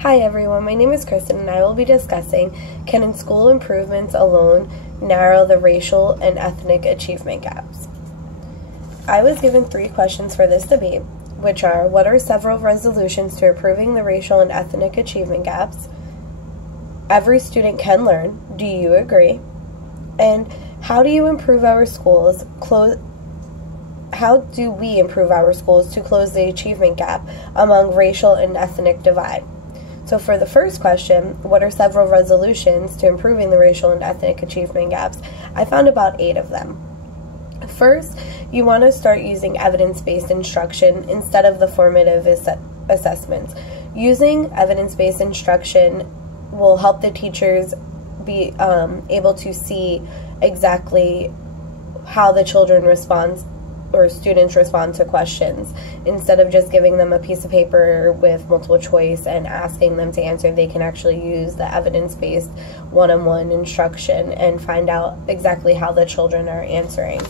Hi everyone, my name is Kristen and I will be discussing can school improvements alone narrow the racial and ethnic achievement gaps. I was given 3 questions for this debate, which are: what are several resolutions to improving the racial and ethnic achievement gaps? Every student can learn. Do you agree? And how do you improve our schools? How do we improve our schools to close the achievement gap among racial and ethnic divide? So for the first question, what are several resolutions to improving the racial and ethnic achievement gaps? I found about 8 of them. First, you want to start using evidence-based instruction instead of the formative assessments. Using evidence-based instruction will help the teachers be able to see exactly how the children respond or students respond to questions. Instead of just giving them a piece of paper with multiple choice and asking them to answer, they can actually use the evidence-based one-on-one instruction and find out exactly how the children are answering.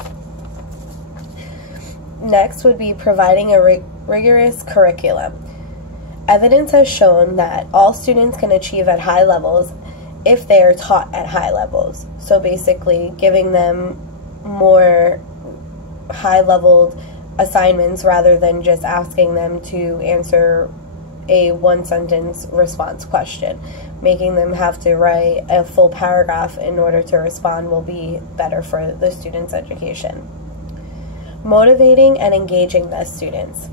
Next would be providing a rigorous curriculum. Evidence has shown that all students can achieve at high levels if they are taught at high levels. So basically giving them more high-leveled assignments rather than just asking them to answer a one-sentence response question. Making them have to write a full paragraph in order to respond will be better for the student's education. Motivating and engaging the students.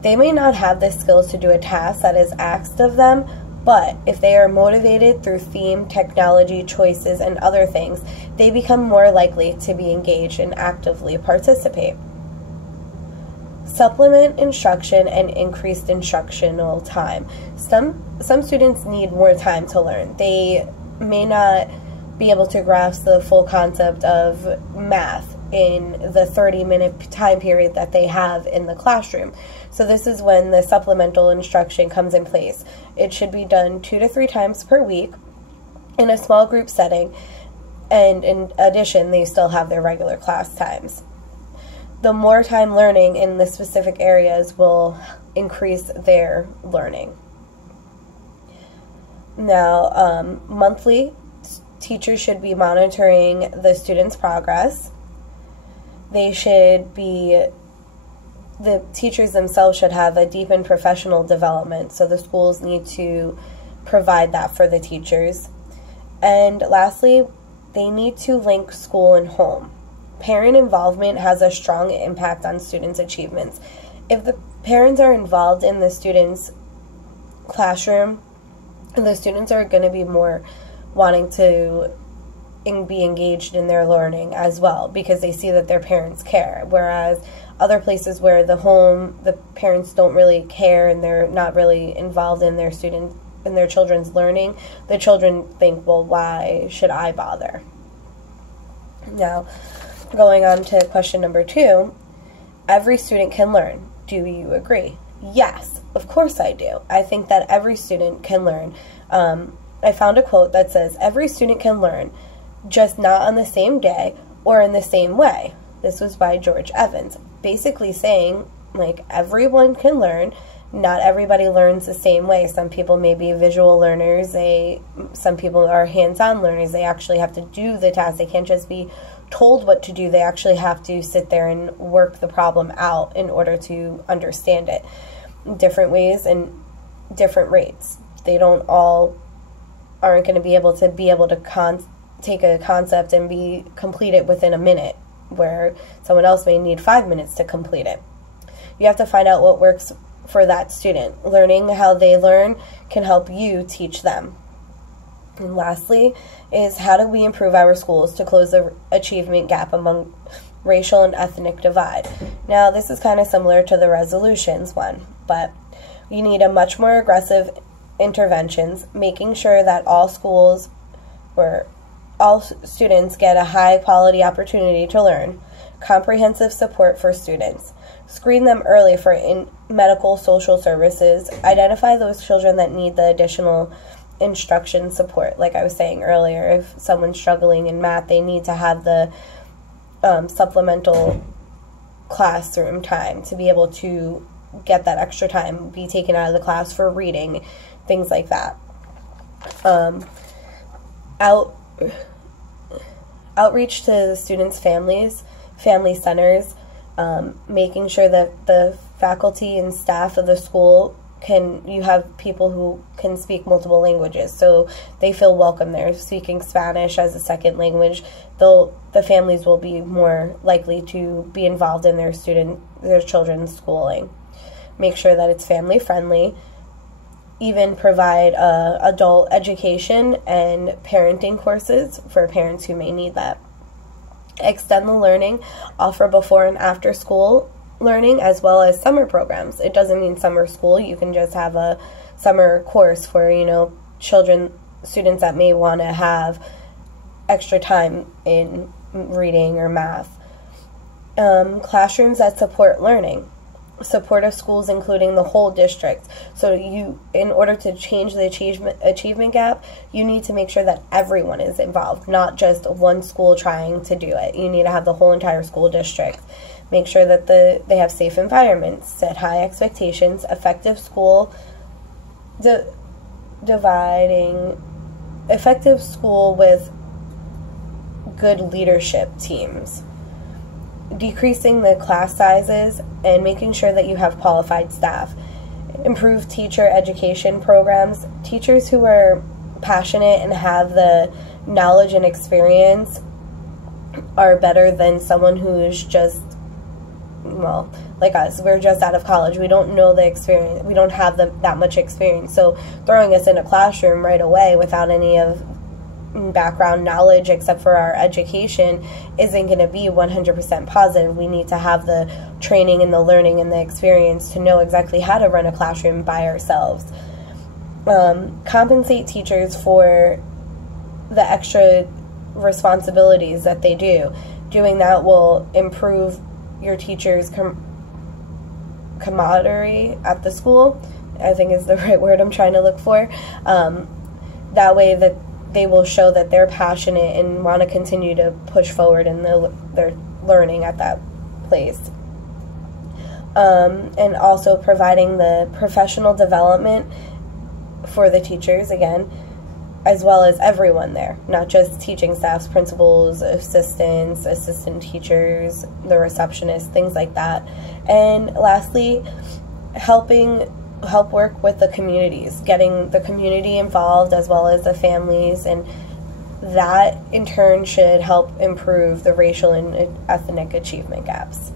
They may not have the skills to do a task that is asked of them, but if they are motivated through theme, technology, choices, and other things, they become more likely to be engaged and actively participate. Supplement instruction and increased instructional time. Some students need more time to learn. They may not be able to grasp the full concept of math in the 30-minute time period that they have in the classroom. So this is when the supplemental instruction comes in place. It should be done 2 to 3 times per week in a small group setting, and in addition, they still have their regular class times. The more time learning in the specific areas will increase their learning. Now, monthly, teachers should be monitoring the students' progress. The teachers themselves should have a deepened professional development, so the schools need to provide that for the teachers. And lastly, they need to link school and home. Parent involvement has a strong impact on students' achievements. If the parents are involved in the students' classroom, the students are going to be more wanting to be engaged in their learning as well, because they see that their parents care. Whereas other places where the parents don't really care and they're not really involved in their children's learning, the children think, well, why should I bother? Now, going on to question number 2, every student can learn. Do you agree? Yes, of course I do. I think that every student can learn. I found a quote that says, every student can learn, just not on the same day or in the same way. This was by George Evans, basically saying, like, everyone can learn. Not everybody learns the same way. Some people may be visual learners. Some people are hands-on learners. They actually have to do the task. They can't just be told what to do. They actually have to sit there and work the problem out in order to understand it. Different ways and different rates. They aren't going to be able to take a concept and complete it within a minute, where someone else may need 5 minutes to complete it. You have to find out what works for that student. Learning how they learn can help you teach them. And lastly is, how do we improve our schools to close the achievement gap among racial and ethnic divide? Now, this is kind of similar to the resolutions one, but you need a much more aggressive interventions, making sure that all schools or all students get a high-quality opportunity to learn, comprehensive support for students, screen them early for medical social services, identify those children that need the additional instruction support. Like I was saying earlier, if someone's struggling in math, they need to have the supplemental classroom time to be able to get that extra time, be taken out of the class for reading, things like that. Outreach to the students' families, family centers, making sure that the faculty and staff of the school you have people who can speak multiple languages, so they feel welcome there. Speaking Spanish as a second language, the families will be more likely to be involved in their children's schooling. Make sure that it's family friendly. Even provide adult education and parenting courses for parents who may need that. Extend the learning, offer before and after school learning as well as summer programs. It doesn't mean summer school. You can just have a summer course for, students that may want to have extra time in reading or math. Classrooms that support learning. Supportive schools including the whole district. So in order to change the achievement gap, you need to make sure that everyone is involved, not just one school trying to do it. You need to have the whole entire school district. Make sure that they have safe environments, set high expectations, effective school effective school with good leadership teams. Decreasing the class sizes and making sure that you have qualified staff. Improve teacher education programs. Teachers who are passionate and have the knowledge and experience are better than someone who's just, like us. We're just out of college. We don't know the experience. We don't have that much experience. So throwing us in a classroom right away without any of background knowledge except for our education isn't going to be 100% positive. We need to have the training and the learning and the experience to know exactly how to run a classroom by ourselves. Compensate teachers for the extra responsibilities that they do. Doing that will improve your teachers' camaraderie at the school, I think is the right word I'm trying to look for. That way that they will show that they're passionate and want to continue to push forward in their learning at that place. And also providing the professional development for the teachers, again, as well as everyone there, not just teaching staffs, principals, assistants, assistant teachers, the receptionists, things like that. And lastly, help work with the communities, getting the community involved as well as the families, and that in turn should help improve the racial and ethnic achievement gaps.